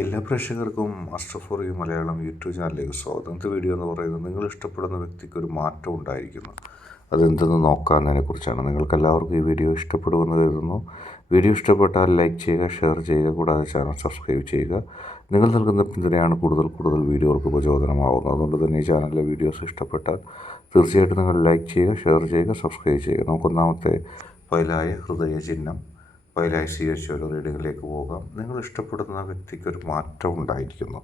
എല്ലാ പ്രേക്ഷകർക്കും അഷ്റഫ് മലയാളം യൂട്യൂബ് ചാനലിലേക്ക് സ്വാഗതം. ഇന്നത്തെ വീഡിയോ എന്ന് പറയുന്നത് നിങ്ങൾ ഇഷ്ടപ്പെടുന്ന വ്യക്തിക്ക് ഒരു മാറ്റം ഉണ്ടായിരിക്കുന്നു, അതെന്തെന്ന് നോക്കാമെന്നതിനെക്കുറിച്ചാണ്. നിങ്ങൾക്കെല്ലാവർക്കും ഈ വീഡിയോ ഇഷ്ടപ്പെടുമെന്ന് കരുതുന്നു. വീഡിയോ ഇഷ്ടപ്പെട്ടാൽ ലൈക്ക് ചെയ്യുക, ഷെയർ ചെയ്യുക, കൂടാതെ ചാനൽ സബ്സ്ക്രൈബ് ചെയ്യുക. നിങ്ങൾ നൽകുന്ന പിന്തുണയാണ് കൂടുതൽ കൂടുതൽ പ്രചോദനമാകുന്നത്. അതുകൊണ്ട് തന്നെ ഈ ചാനലിലെ വീഡിയോസ് ഇഷ്ടപ്പെട്ടാൽ തീർച്ചയായിട്ടും നിങ്ങൾ ലൈക്ക് ചെയ്യുക, ഷെയർ ചെയ്യുക, സബ്സ്ക്രൈബ് ചെയ്യുക. നമുക്കൊന്നാമത്തെ ഫയലായ ഹൃദയചിഹ്നം ഫയലായി സ്വീകരിച്ച ഒരു റീഡിങ്ങിലേക്ക് പോകാം. നിങ്ങൾ ഇഷ്ടപ്പെടുന്ന വ്യക്തിക്ക് ഒരു മാറ്റം ഉണ്ടായിരിക്കുന്നു.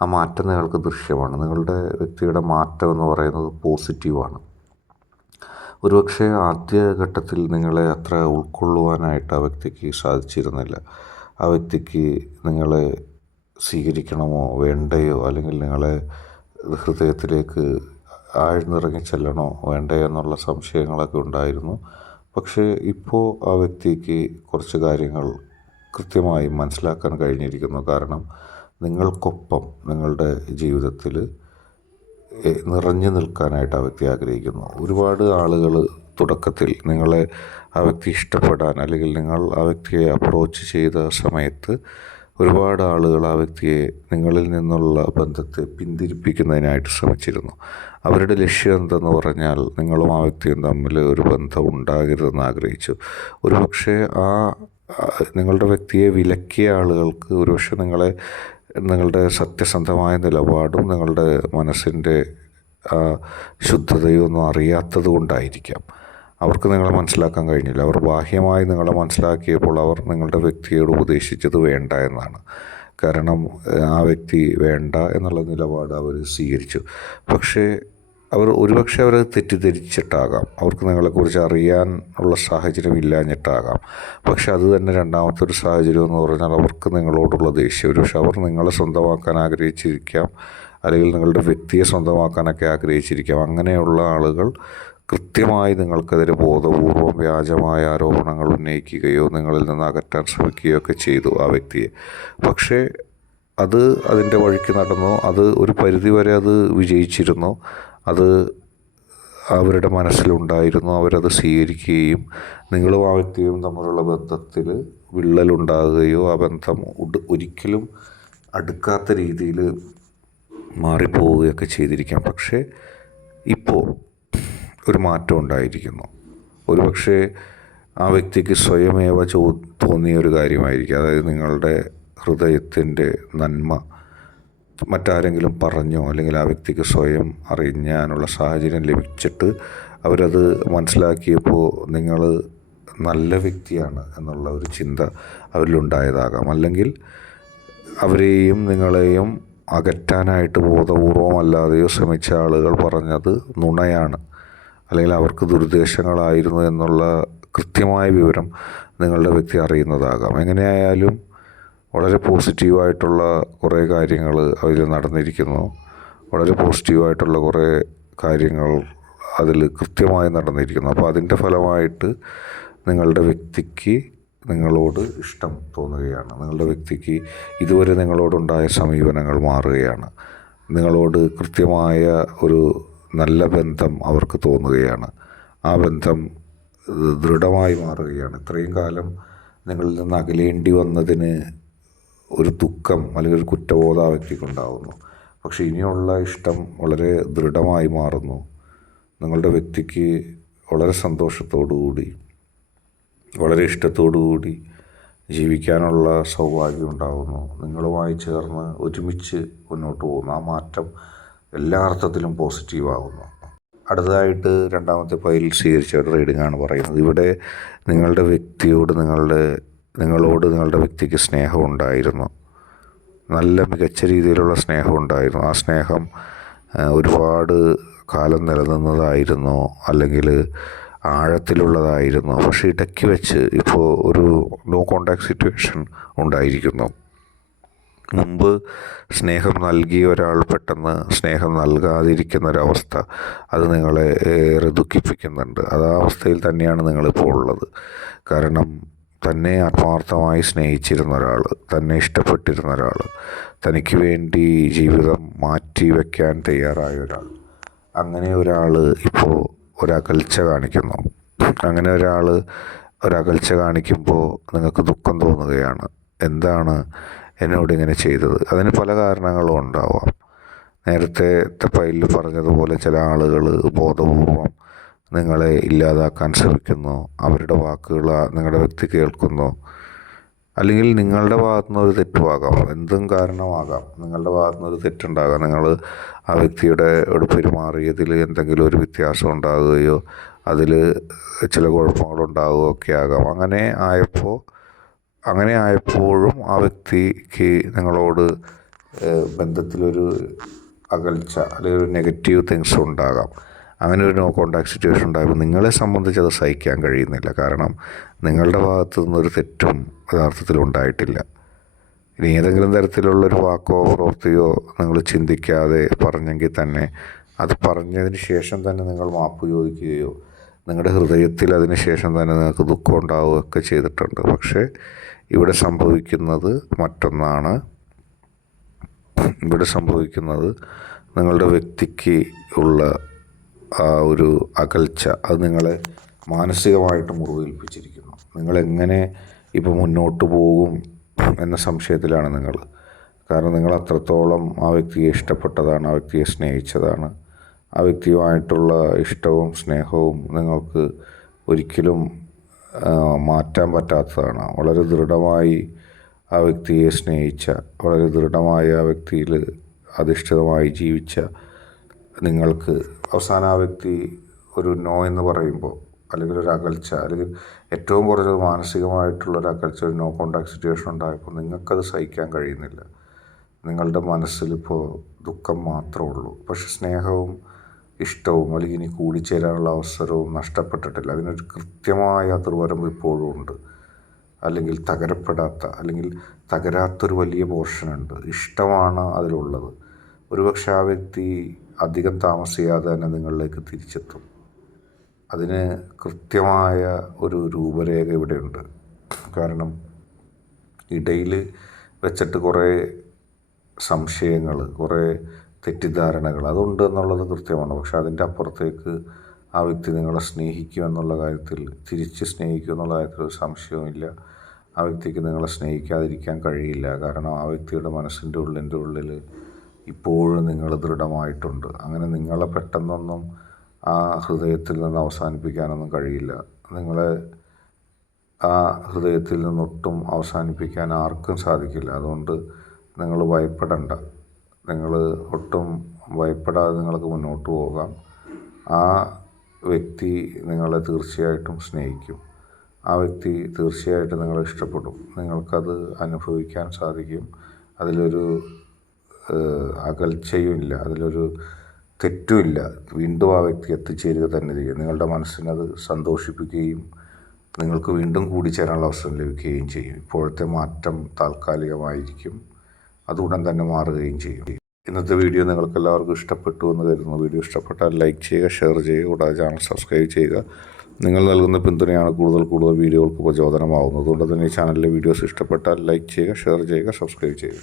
ആ മാറ്റം നിങ്ങൾക്ക് ദൃശ്യമാണ്. നിങ്ങളുടെ വ്യക്തിയുടെ മാറ്റം എന്ന് പറയുന്നത് പോസിറ്റീവാണ്. ഒരുപക്ഷെ ആദ്യഘട്ടത്തിൽ നിങ്ങളെ അത്ര ഉൾക്കൊള്ളുവാനായിട്ട് ആ വ്യക്തിക്ക് സാധിച്ചിരുന്നില്ല. ആ വ്യക്തിക്ക് നിങ്ങളെ സ്വീകരിക്കണമോ വേണ്ടയോ, അല്ലെങ്കിൽ നിങ്ങളെ ഹൃദയത്തിലേക്ക് ആഴ്ന്നിറങ്ങി ചെല്ലണോ വേണ്ടയോ എന്നുള്ള സംശയങ്ങളൊക്കെ ഉണ്ടായിരുന്നു. പക്ഷേ ഇപ്പോൾ ആ വ്യക്തിക്ക് കുറച്ച് കാര്യങ്ങൾ കൃത്യമായി മനസ്സിലാക്കാൻ കഴിഞ്ഞിരിക്കുന്നു. കാരണം നിങ്ങൾക്കൊപ്പം നിങ്ങളുടെ ജീവിതത്തിൽ നിറഞ്ഞു നിൽക്കാനായിട്ട് ആ വ്യക്തി ആഗ്രഹിക്കുന്നു. ഒരുപാട് ആളുകൾ തുടക്കത്തിൽ നിങ്ങളെ ആ വ്യക്തി ഇഷ്ടപ്പെടാൻ, അല്ലെങ്കിൽ നിങ്ങൾ ആ വ്യക്തിയെ അപ്രോച്ച് ചെയ്ത സമയത്ത് ഒരുപാട് ആളുകൾ ആ വ്യക്തിയെ നിങ്ങളിൽ നിന്നുള്ള ബന്ധത്തെ പിന്തിരിപ്പിക്കുന്നതിനായിട്ട് ശ്രമിച്ചിരുന്നു. അവരുടെ ലക്ഷ്യം എന്തെന്ന് പറഞ്ഞാൽ നിങ്ങളും ആ വ്യക്തിയും തമ്മിൽ ഒരു ബന്ധം ഉണ്ടാകരുതെന്ന് ആഗ്രഹിച്ചു. ഒരുപക്ഷെ നിങ്ങളുടെ വ്യക്തിയെ വിലക്കിയ ആളുകൾക്ക് ഒരുപക്ഷെ നിങ്ങളുടെ സത്യസന്ധമായ നിലപാടും നിങ്ങളുടെ മനസ്സിൻ്റെ ശുദ്ധതയും ഒന്നും അറിയാത്തത് കൊണ്ടായിരിക്കാം അവർക്ക് നിങ്ങളെ മനസ്സിലാക്കാൻ കഴിഞ്ഞില്ല. അവർ ബാഹ്യമായി നിങ്ങളെ മനസ്സിലാക്കിയപ്പോൾ അവർ നിങ്ങളുടെ വ്യക്തിയോട് ഉപദേശിച്ചത് വേണ്ട എന്നാണ്. കാരണം ആ വ്യക്തി വേണ്ട എന്നുള്ള നിലപാട് അവർ സ്വീകരിച്ചു. പക്ഷേ ഒരുപക്ഷെ അവരത് തെറ്റിദ്ധരിച്ചിട്ടാകാം. അവർക്ക് നിങ്ങളെക്കുറിച്ച് അറിയാൻ ഉള്ള സാഹചര്യം ഇല്ലാഞ്ഞിട്ടാകാം. പക്ഷെ അത് തന്നെ രണ്ടാമത്തെ ഒരു സാഹചര്യം എന്ന് പറഞ്ഞാൽ അവർക്ക് നിങ്ങളോടുള്ള ദേഷ്യം. ഒരുപക്ഷെ അവർ നിങ്ങളെ സ്വന്തമാക്കാൻ ആഗ്രഹിച്ചിരിക്കാം, അല്ലെങ്കിൽ നിങ്ങളുടെ വ്യക്തിയെ സ്വന്തമാക്കാനൊക്കെ ആഗ്രഹിച്ചിരിക്കാം. അങ്ങനെയുള്ള ആളുകൾ കൃത്യമായി നിങ്ങൾക്കെതിരെ ബോധപൂർവം വ്യാജമായ ആരോപണങ്ങൾ ഉന്നയിക്കുകയോ നിങ്ങളിൽ നിന്ന് അകറ്റാൻ ശ്രമിക്കുകയോ ഒക്കെ ചെയ്തു ആ വ്യക്തിയെ. പക്ഷേ അതിൻ്റെ വഴിക്ക് നടന്നു. അത് ഒരു പരിധിവരെ അത് വിജയിച്ചിരുന്നു. അത് അവരുടെ മനസ്സിലുണ്ടായിരുന്നു. അവരത് സ്വീകരിക്കുകയും നിങ്ങളും ആ വ്യക്തിയും തമ്മിലുള്ള ബന്ധത്തിൽ വിള്ളലുണ്ടാകുകയോ ആ ബന്ധം ഒരിക്കലും അടുക്കാത്ത രീതിയിൽ മാറിപ്പോവുകയൊക്കെ ചെയ്തിരിക്കാം. പക്ഷേ ഇപ്പോൾ ഒരു മാറ്റം ഉണ്ടായിരിക്കുന്നു. ഒരുപക്ഷെ ആ വ്യക്തിക്ക് സ്വയമേവ തോന്നിയ ഒരു കാര്യമായിരിക്കും. അതായത് നിങ്ങളുടെ ഹൃദയത്തിൻ്റെ നന്മ മറ്റാരെങ്കിലും പറഞ്ഞോ, അല്ലെങ്കിൽ ആ വ്യക്തിക്ക് സ്വയം അറിയാനുള്ള സാഹചര്യം ലഭിച്ചിട്ട് അവരത് മനസ്സിലാക്കിയപ്പോൾ നിങ്ങൾ നല്ല വ്യക്തിയാണ് എന്നുള്ള ഒരു ചിന്ത അവരിലുണ്ടായതാകാം. അല്ലെങ്കിൽ അവരെയും നിങ്ങളെയും അകറ്റാനായിട്ട് ബോധപൂർവം അല്ലാതെയോ ശ്രമിച്ച ആളുകൾ പറഞ്ഞത് നുണയാണ്, അല്ലെങ്കിൽ അവർക്ക് ദുരുദ്ദേശങ്ങളായിരുന്നു എന്നുള്ള കൃത്യമായ വിവരം നിങ്ങളുടെ വ്യക്തി അറിയുന്നതാകാം. എങ്ങനെയായാലും വളരെ പോസിറ്റീവായിട്ടുള്ള കുറേ കാര്യങ്ങൾ അതിൽ നടന്നിരിക്കുന്നു. വളരെ പോസിറ്റീവായിട്ടുള്ള കുറേ കാര്യങ്ങൾ അതിൽ കൃത്യമായി നടന്നിരിക്കുന്നു. അപ്പോൾ അതിൻ്റെ ഫലമായിട്ട് നിങ്ങളുടെ വ്യക്തിക്ക് നിങ്ങളോട് ഇഷ്ടം തോന്നുകയാണ്. നിങ്ങളുടെ വ്യക്തിക്ക് ഇതുവരെ നിങ്ങളോടുണ്ടായ സമീപനങ്ങൾ മാറുകയാണ്. നിങ്ങളോട് കൃത്യമായ ഒരു നല്ല ബന്ധം അവർക്ക് തോന്നുകയാണ്. ആ ബന്ധം ദൃഢമായി മാറുകയാണ്. ഇത്രയും കാലം നിങ്ങളിൽ നിന്ന് അകലേണ്ടി വന്നതിന് ഒരു ദുഃഖം അല്ലെങ്കിൽ ഒരു കുറ്റബോധം ആ വ്യക്തിക്കുണ്ടാകുന്നു. പക്ഷേ ഇനിയുള്ള ഇഷ്ടം വളരെ ദൃഢമായി മാറുന്നു. നിങ്ങളുടെ വ്യക്തിക്ക് വളരെ സന്തോഷത്തോടുകൂടി, വളരെ ഇഷ്ടത്തോടുകൂടി ജീവിക്കാനുള്ള സൗഭാഗ്യം ഉണ്ടാകുന്നു. നിങ്ങളുമായി ചേർന്ന് ഒരുമിച്ച് മുന്നോട്ട് പോകുന്നു. ആ മാറ്റം എല്ലാ അർത്ഥത്തിലും പോസിറ്റീവാകുന്നു. അടുത്തതായിട്ട് രണ്ടാമത്തെ ഫയൽ സ്വീകരിച്ച ഒരു റീഡിങ്ങാണ് പറയുന്നത്. ഇവിടെ നിങ്ങളുടെ വ്യക്തിയോട് നിങ്ങളുടെ വ്യക്തിക്ക് സ്നേഹമുണ്ടായിരുന്നു. നല്ല മികച്ച രീതിയിലുള്ള സ്നേഹമുണ്ടായിരുന്നു. ആ സ്നേഹം ഒരുപാട് കാലം നിലനിന്നതായിരുന്നു, അല്ലെങ്കിൽ ആഴത്തിലുള്ളതായിരുന്നു. പക്ഷേ ഇടയ്ക്ക് വെച്ച് ഇപ്പോൾ ഒരു നോ കോണ്ടാക്ട് സിറ്റുവേഷൻ ഉണ്ടായിരിക്കുന്നു. മുമ്പ് സ്നേഹം നൽകിയ ഒരാൾ പെട്ടെന്ന് സ്നേഹം നൽകാതിരിക്കുന്ന ഒരവസ്ഥ, അത് നിങ്ങളെ ഏറെ ദുഃഖിപ്പിക്കുന്നുണ്ട്. ആ അവസ്ഥയിൽ തന്നെയാണ് നിങ്ങളിപ്പോൾ ഉള്ളത്. കാരണം തന്നെ ആത്മാർത്ഥമായി സ്നേഹിച്ചിരുന്ന ഒരാൾ, തന്നെ ഇഷ്ടപ്പെട്ടിരുന്ന ഒരാൾ, തനിക്ക് വേണ്ടി ജീവിതം മാറ്റി വയ്ക്കാൻ തയ്യാറായ ഒരാൾ, അങ്ങനെ ഒരാൾ ഇപ്പോൾ ഒരകൽച്ച കാണിക്കുന്നു. അങ്ങനെ ഒരകൽച്ച കാണിക്കുമ്പോൾ നിങ്ങൾക്ക് ദുഃഖം തോന്നുകയാണ്. എന്താണ് എന്നോട് ഇങ്ങനെ ചെയ്തത്? അതിന് പല കാരണങ്ങളും ഉണ്ടാവാം. നേരത്തെ ഫയലിൽ പറഞ്ഞതുപോലെ ചില ആളുകൾ ബോധപൂർവം നിങ്ങളെ ഇല്ലാതാക്കാൻ ശ്രമിക്കുന്നു. അവരുടെ വാക്കുകൾ നിങ്ങളുടെ വ്യക്തി കേൾക്കുന്നു. അല്ലെങ്കിൽ നിങ്ങളുടെ ഭാഗത്തുനിന്ന് ഒരു തെറ്റുമാകാം, എന്തും കാരണമാകാം. നിങ്ങളുടെ ഭാഗത്തുനിന്ന് ഒരു തെറ്റുണ്ടാകാം. നിങ്ങൾ ആ വ്യക്തിയുടെ പെരുമാറിയതിൽ എന്തെങ്കിലും ഒരു വ്യത്യാസം ഉണ്ടാകുകയോ അതിൽ ചില കുഴപ്പങ്ങളുണ്ടാവുകയോ ഒക്കെ ആകാം. അങ്ങനെ ആയപ്പോഴും ആ വ്യക്തിക്ക് നിങ്ങളോട് ബന്ധത്തിലൊരു അകൽച്ച അല്ലെങ്കിൽ ഒരു നെഗറ്റീവ് തിങ്സ് ഉണ്ടാകാം. അങ്ങനെ ഒരു നോ കോൺടാക്ട് സിറ്റുവേഷൻ ഉണ്ടായപ്പോൾ നിങ്ങളെ സംബന്ധിച്ച് അത് സഹിക്കാൻ കഴിയുന്നില്ല. കാരണം നിങ്ങളുടെ ഭാഗത്തു നിന്നൊരു തെറ്റും യഥാർത്ഥത്തിൽ ഉണ്ടായിട്ടില്ല. ഇനി ഏതെങ്കിലും തരത്തിലുള്ളൊരു വാക്കോ പ്രവൃത്തിയോ നിങ്ങൾ ചിന്തിക്കാതെ പറഞ്ഞെങ്കിൽ തന്നെ അത് പറഞ്ഞതിന് ശേഷം തന്നെ നിങ്ങൾ മാപ്പ് ചോദിക്കുകയോ നിങ്ങളുടെ ഹൃദയത്തിൽ അതിന് ശേഷം തന്നെ നിങ്ങൾക്ക് ദുഃഖം ഉണ്ടാവുകയൊക്കെ ചെയ്തിട്ടുണ്ട്. പക്ഷേ ഇവിടെ സംഭവിക്കുന്നത് മറ്റൊന്നാണ്. ഇവിടെ സംഭവിക്കുന്നത് നിങ്ങളുടെ വ്യക്തിക്ക് ഉള്ള ആ ഒരു അകൽച്ച അത് നിങ്ങളെ മാനസികമായിട്ട് മുറിവേൽപ്പിച്ചിരിക്കുന്നു. നിങ്ങളെങ്ങനെ ഇപ്പോൾ മുന്നോട്ട് പോകും എന്ന സംശയത്തിലാണ് നിങ്ങൾ. കാരണം നിങ്ങൾ അത്രത്തോളം ആ വ്യക്തിയെ ഇഷ്ടപ്പെട്ടതാണ്, ആ വ്യക്തിയെ സ്നേഹിച്ചതാണ്. ആ വ്യക്തിയുമായിട്ടുള്ള ഇഷ്ടവും സ്നേഹവും നിങ്ങൾക്ക് ഒരിക്കലും മാറ്റാൻ പറ്റാത്തതാണ്. വളരെ ദൃഢമായി ആ വ്യക്തിയെ സ്നേഹിച്ച, വളരെ ദൃഢമായി ആ വ്യക്തിയിൽ അധിഷ്ഠിതമായി ജീവിച്ച നിങ്ങൾക്ക് അവസാനം ആ വ്യക്തി ഒരു നോ എന്ന് പറയുമ്പോൾ, അല്ലെങ്കിൽ ഒരു അകൽച്ച, അല്ലെങ്കിൽ ഏറ്റവും കുറഞ്ഞത് മാനസികമായിട്ടുള്ളൊരു അകൽച്ച, ഒരു നോ കോൺടാക്ട് സിറ്റുവേഷൻ ഉണ്ടായപ്പോൾ നിങ്ങൾക്കത് സഹിക്കാൻ കഴിയുന്നില്ല. നിങ്ങളുടെ മനസ്സിലിപ്പോൾ ദുഃഖം മാത്രമേ ഉള്ളൂ. പക്ഷെ സ്നേഹവും ഇഷ്ടവും അല്ലെങ്കിൽ ഇനി കൂടിച്ചേരാനുള്ള അവസരവും നഷ്ടപ്പെട്ടിട്ടില്ല. അതിനൊരു കൃത്യമായ അതിർവരമ്പ് ഇപ്പോഴും ഉണ്ട്. അല്ലെങ്കിൽ അല്ലെങ്കിൽ തകരാത്തൊരു വലിയ പോർഷനുണ്ട്. ഇഷ്ടമാണ് അതിലുള്ളത്. ഒരുപക്ഷെ ആ വ്യക്തി അധികം താമസിയാതെ തന്നെ നിങ്ങളിലേക്ക് തിരിച്ചെത്തും. അതിന് കൃത്യമായ ഒരു രൂപരേഖ ഇവിടെയുണ്ട്. കാരണം ഇടയിൽ വെച്ചിട്ട് കുറേ സംശയങ്ങൾ, കുറേ തെറ്റിദ്ധാരണകൾ അതുണ്ട് എന്നുള്ളത് കൃത്യമാണ്. പക്ഷെ അതിൻ്റെ അപ്പുറത്തേക്ക് ആ വ്യക്തി നിങ്ങളെ സ്നേഹിക്കും എന്നുള്ള കാര്യത്തിൽ, തിരിച്ച് സ്നേഹിക്കും എന്നുള്ള കാര്യത്തിൽ ഒരു സംശയവുമില്ല. ആ വ്യക്തിക്ക് നിങ്ങളെ സ്നേഹിക്കാതിരിക്കാൻ കഴിയില്ല. കാരണം ആ വ്യക്തിയുടെ മനസ്സിൻ്റെ ഉള്ളിൽ ഇപ്പോഴും നിങ്ങൾ ദൃഢമായിട്ടുണ്ട്. അങ്ങനെ നിങ്ങളെ പെട്ടെന്നൊന്നും ആ ഹൃദയത്തിൽ നിന്ന് അവസാനിപ്പിക്കാനൊന്നും കഴിയില്ല. നിങ്ങളെ ആ ഹൃദയത്തിൽ നിന്നൊട്ടും അവസാനിപ്പിക്കാൻ ആർക്കും സാധിക്കില്ല. അതുകൊണ്ട് നിങ്ങൾ ഭയപ്പെടണ്ട. നിങ്ങൾ ഒട്ടും ഭയപ്പെടാതെ നിങ്ങൾക്ക് മുന്നോട്ട് പോകാം. ആ വ്യക്തി നിങ്ങളെ തീർച്ചയായിട്ടും സ്നേഹിക്കും. ആ വ്യക്തി തീർച്ചയായിട്ടും നിങ്ങളെ ഇഷ്ടപ്പെടും. നിങ്ങൾക്കത് അനുഭവിക്കാൻ സാധിക്കും. അതിലൊരു അകൽച്ചയുമില്ല, അതിലൊരു തെറ്റുമില്ല. വീണ്ടും ആ വ്യക്തി എത്തിച്ചേരുക തന്നെ ചെയ്യും. നിങ്ങളുടെ മനസ്സിനത് സന്തോഷിപ്പിക്കുകയും നിങ്ങൾക്ക് വീണ്ടും കൂടിച്ചേരാനുള്ള അവസരം ലഭിക്കുകയും ചെയ്യും. ഇപ്പോഴത്തെ മാറ്റം താൽക്കാലികമായിരിക്കും, അതുടൻ തന്നെ മാറുകയും ചെയ്യും. ഇന്നത്തെ വീഡിയോ നിങ്ങൾക്ക് എല്ലാവർക്കും ഇഷ്ടപ്പെട്ടു എന്ന് കരുതുന്നു. വീഡിയോ ഇഷ്ടപ്പെട്ടാൽ ലൈക്ക് ചെയ്യുക, ഷെയർ ചെയ്യുക, കൂടാതെ ചാനൽ സബ്സ്ക്രൈബ് ചെയ്യുക. നിങ്ങൾ നൽകുന്ന പിന്തുണയാണ് കൂടുതൽ വീഡിയോകൾക്ക് പ്രചോദനമാവുന്നത്. അതുകൊണ്ട് തന്നെ ഈ ചാനലിലെ വീഡിയോസ് ഇഷ്ടപ്പെട്ടാൽ ലൈക്ക് ചെയ്യുക, ഷെയർ ചെയ്യുക, സബ്സ്ക്രൈബ് ചെയ്യുക.